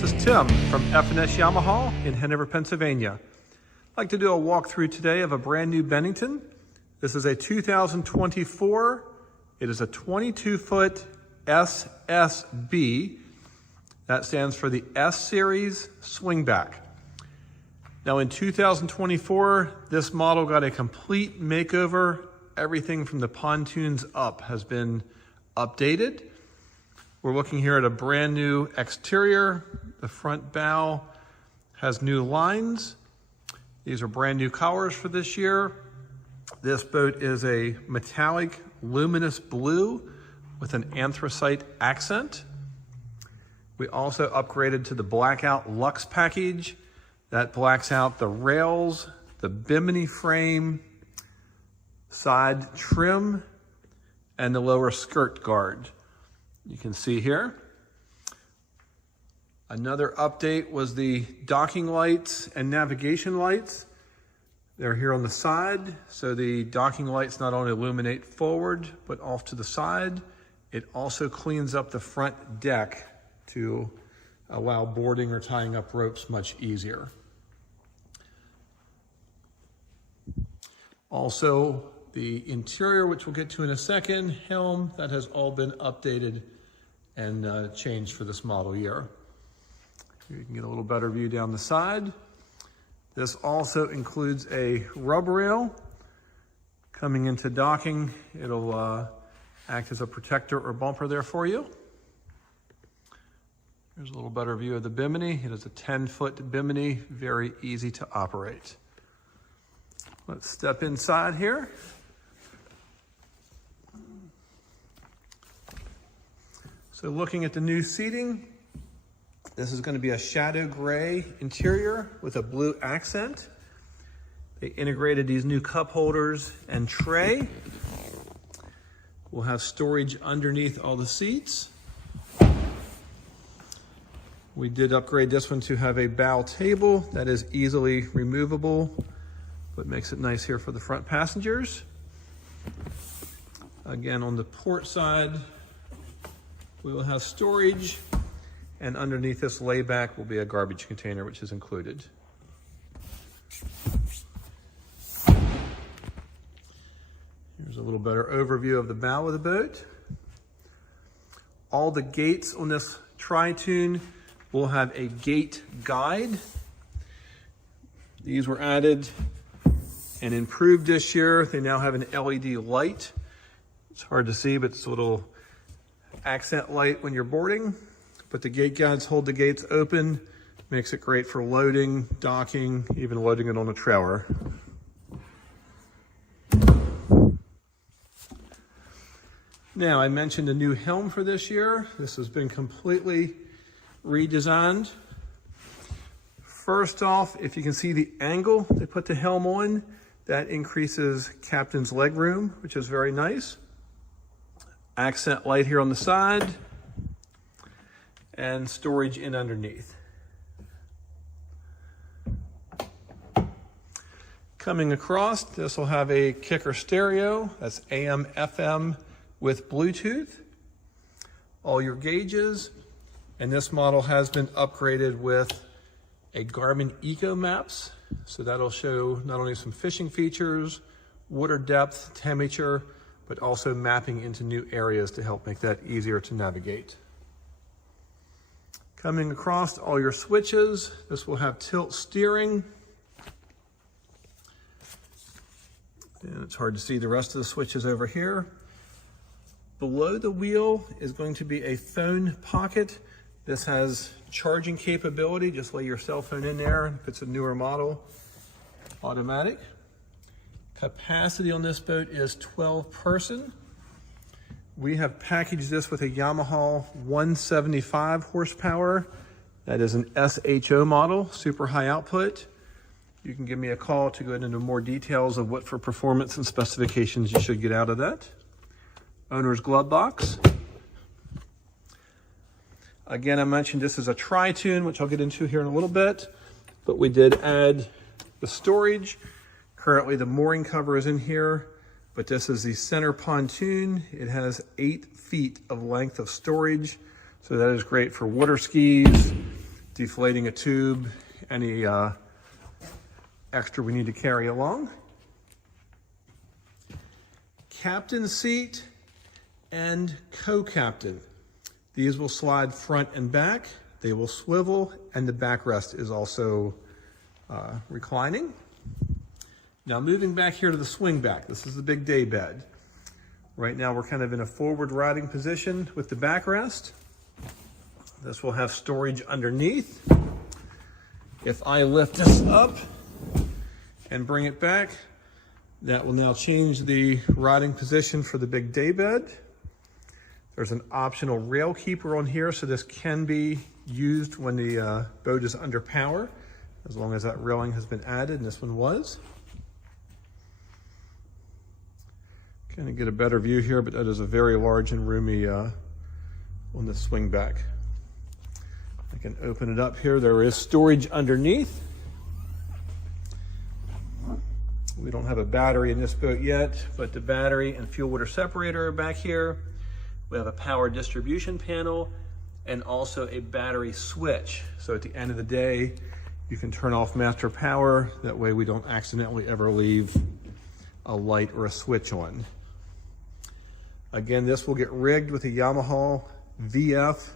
this is Tim from F&SYamaha in Hanover, Pennsylvania. I'd like to do a walkthrough today of a brand new Bennington. This is a 2024. It is a 22-foot SSB. That stands for the S Series Swingback. Now in 2024, this model got a complete makeover. Everything from the pontoons up has been updated. We're looking here at a brand new exterior. The front bow has new lines. These are brand new colors for this year. This boat is a metallic luminous blue with an anthracite accent. We also upgraded to the blackout Luxe package. That blacks out the rails, the bimini frame, side trim, and the lower skirt guard. You can see here. Another update was the docking lights and navigation lights. They're here on the side, so the docking lights not only illuminate forward, but off to the side. It also cleans up the front deck to allow boarding or tying up ropes much easier. Also, the interior, which we'll get to in a second, helm, that has all been updated and changed for this model year. You can get a little better view down the side. This also includes a rub rail. Coming into docking, it'll act as a protector or bumper there for you. Here's a little better view of the bimini. It is a 10-foot bimini, very easy to operate. Let's step inside here. So looking at the new seating, this is going to be a shadow gray interior with a blue accent. They integrated these new cup holders and tray. We'll have storage underneath all the seats. We did upgrade this one to have a bow table that is easily removable, but makes it nice here for the front passengers. Again, on the port side, we will have storage, and underneath this layback will be a garbage container, which is included. Here's a little better overview of the bow of the boat. All the gates on this Tritoon will have a gate guide. These were added and improved this year. They now have an LED light. It's hard to see, but it's a little accent light when you're boarding. But the gate guides hold the gates open, makes it great for loading, docking, even loading it on a trailer. Now, I mentioned a new helm for this year. This has been completely redesigned. First off, if you can see the angle they put the helm on, that increases captain's leg room, which is very nice. Accent light here on the side, and storage in underneath. Coming across, this will have a kicker stereo. That's AM, FM with Bluetooth. All your gauges, and this model has been upgraded with a Garmin Eco Maps. So that'll show not only some fishing features, water depth, temperature, but also mapping into new areas to help make that easier to navigate. Coming across all your switches, this will have tilt steering. And it's hard to see the rest of the switches over here. Below the wheel is going to be a phone pocket. This has charging capability. Just lay your cell phone in there if it's a newer model. Automatic. Capacity on this boat is 12 person. We have packaged this with a Yamaha 175 horsepower. That is an SHO model, super high output. You can give me a call to go into more details of what for performance and specifications you should get out of that. Owner's glove box. Again, I mentioned this is a Tritoon, which I'll get into here in a little bit, but we did add the storage. Currently the mooring cover is in here, but this is the center pontoon. It has 8 feet of length of storage, so that is great for water skis, deflating a tube, any extra we need to carry along. Captain seat and co-captain. These will slide front and back. They will swivel, and the backrest is also reclining. Now moving back here to the swing back. This is the big day bed. Right now we're kind of in a forward riding position with the backrest. This will have storage underneath. If I lift this up and bring it back, that will now change the riding position for the big day bed. There's an optional rail keeper on here, so this can be used when the boat is under power, as long as that railing has been added, and this one was. Kind of get a better view here, but that is a very large and roomy on the swing back. I can open it up here. There is storage underneath. We don't have a battery in this boat yet, but the battery and fuel water separator are back here. We have a power distribution panel and also a battery switch. So at the end of the day, you can turn off master power. That way we don't accidentally ever leave a light or a switch on. Again, this will get rigged with a Yamaha VF.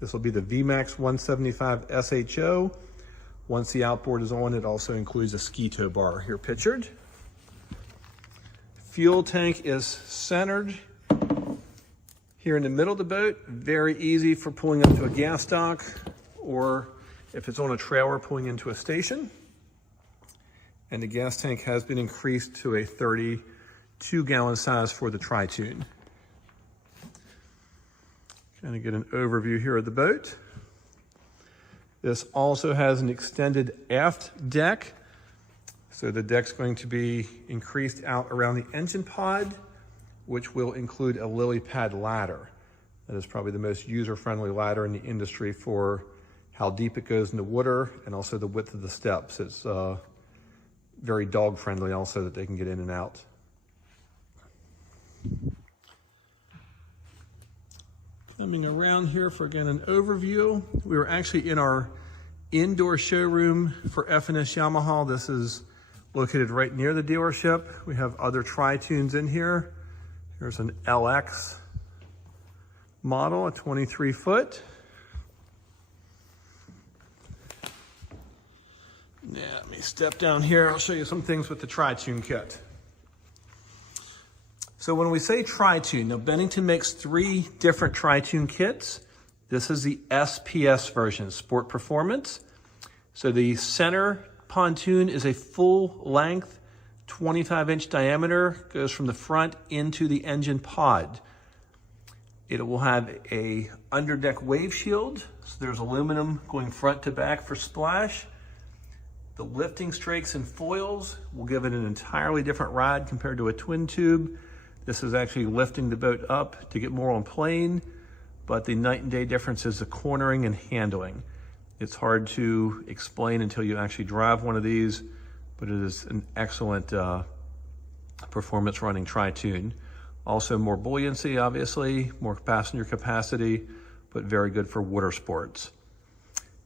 This will be the VMAX 175 SHO. Once the outboard is on, it also includes a ski tow bar here pictured. Fuel tank is centered here in the middle of the boat. Very easy for pulling up to a gas dock, or if it's on a trailer, pulling into a station. And the gas tank has been increased to a 32-gallon size for the Tritoon. Kind of get an overview here of the boat. This also has an extended aft deck. So the deck's going to be increased out around the engine pod, which will include a lily pad ladder. That is probably the most user-friendly ladder in the industry for how deep it goes in the water and also the width of the steps. It's very dog-friendly also, that they can get in and out. Coming around here for, again, an overview. We were actually in our indoor showroom for F&SYamaha. This is located right near the dealership. We have other Tritoons in here. Here's an LX model, a 23 foot. Yeah, let me step down here. I'll show you some things with the Tritoon kit. So when we say Tritoon, now Bennington makes 3 different Tritoon kits. This is the SPS version, Sport Performance. So the center pontoon is a full length, 25-inch diameter, goes from the front into the engine pod. It will have a underdeck wave shield. So there's aluminum going front to back for splash. The lifting strakes and foils will give it an entirely different ride compared to a twin tube. This is actually lifting the boat up to get more on plane, but the night and day difference is the cornering and handling. It's hard to explain until you actually drive one of these, but it is an excellent performance running Tritoon. Also more buoyancy, obviously, more passenger capacity, but very good for water sports.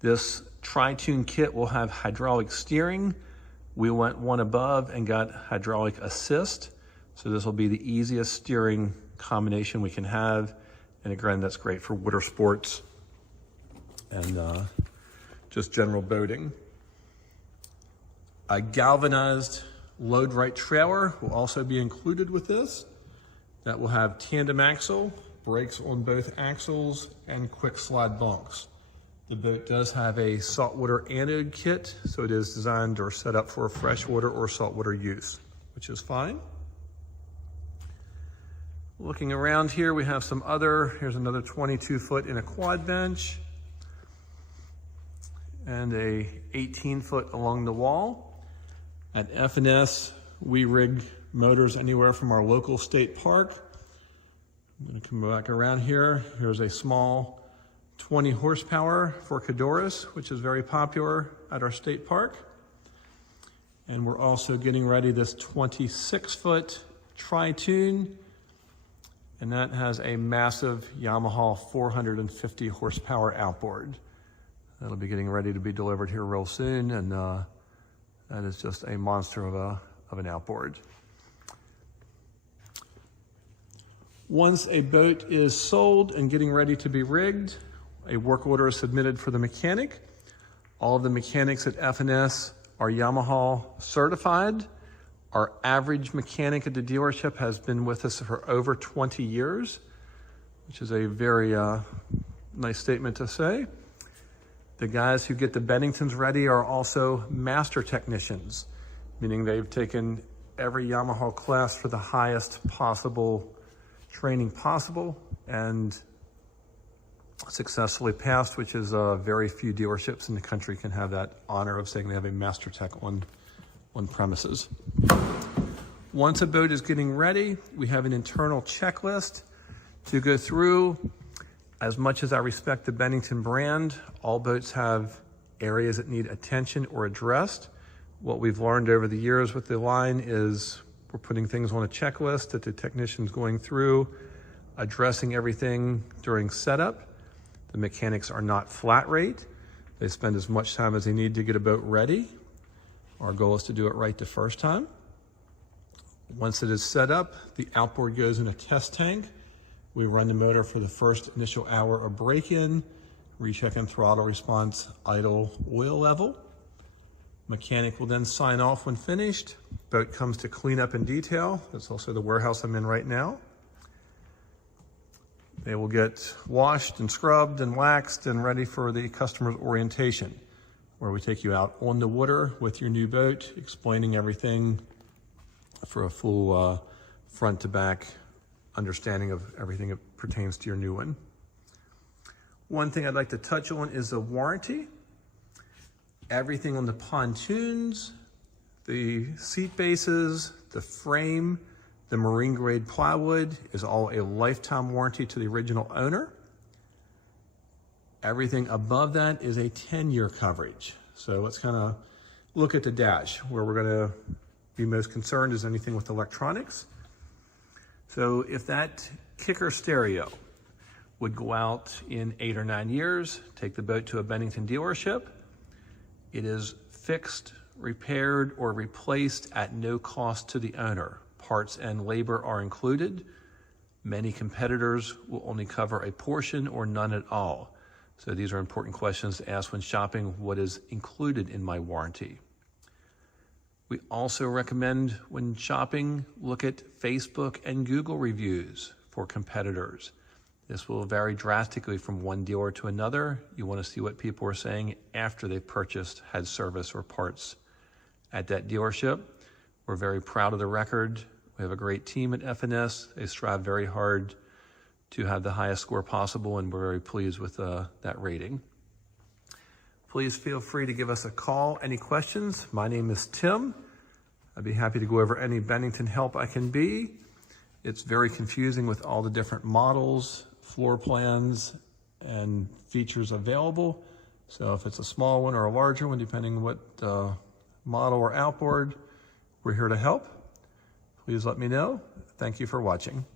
This Tritoon kit will have hydraulic steering. We went one above and got hydraulic assist. So this will be the easiest steering combination we can have. And again, that's great for water sports and just general boating. A galvanized load right trailer will also be included with this. That will have tandem axle, brakes on both axles, and quick slide bunks. The boat does have a saltwater anode kit, so it is designed or set up for freshwater or saltwater use, which is fine. Looking around here, we have some other, here's another 22 foot in a quad bench and a 18 foot along the wall. At F&S, we rig motors anywhere from our local state park. I'm gonna come back around here. Here's a small 20 horsepower for Cadorus, which is very popular at our state park. And we're also getting ready this 26 foot Tritoon, and that has a massive Yamaha 450 horsepower outboard. That'll be getting ready to be delivered here real soon, and that is just a monster of an outboard. Once a boat is sold and getting ready to be rigged, a work order is submitted for the mechanic. All of the mechanics at F&S are Yamaha certified. Our average mechanic at the dealership has been with us for over 20 years, which is a very nice statement to say. The guys who get the Benningtons ready are also master technicians, meaning they've taken every Yamaha class for the highest possible training possible and successfully passed, which is very few dealerships in the country can have that honor of saying they have a master tech on premises. Once a boat is getting ready, we have an internal checklist to go through. As much as I respect the Bennington brand, all boats have areas that need attention or addressed. What we've learned over the years with the line is we're putting things on a checklist that the technician's going through, addressing everything during setup. The mechanics are not flat rate. They spend as much time as they need to get a boat ready. Our goal is to do it right the first time. Once it is set up, the outboard goes in a test tank. We run the motor for the first initial hour of break-in, rechecking throttle response, idle, oil level. Mechanic will then sign off when finished. Boat comes to cleanup and detail. That's also the warehouse I'm in right now. They will get washed and scrubbed and waxed and ready for the customer's orientation, where we take you out on the water with your new boat, explaining everything for a full front to back understanding of everything that pertains to your new one. One thing I'd like to touch on is the warranty. Everything on the pontoons, the seat bases, the frame, the marine grade plywood is all a lifetime warranty to the original owner. Everything above that is a 10-year coverage. So let's kind of look at the dash. Where we're going to be most concerned is anything with electronics. So if that kicker stereo would go out in 8 or 9 years, take the boat to a Bennington dealership, it is fixed, repaired, or replaced at no cost to the owner. Parts and labor are included. Many competitors will only cover a portion or none at all. So these are important questions to ask when shopping what is included in my warranty. We also recommend when shopping, look at Facebook and Google reviews for competitors. This will vary drastically from one dealer to another. You want to see what people are saying after they've purchased, had service or parts at that dealership. We're very proud of the record. We have a great team at F&S. They strive very hard to have the highest score possible, and we're very pleased with that rating. Please feel free to give us a call. Any questions? My name is Tim. I'd be happy to go over any Bennington help I can be. It's very confusing with all the different models, floor plans, and features available. So if it's a small one or a larger one, depending on what model or outboard, we're here to help. Please let me know. Thank you for watching.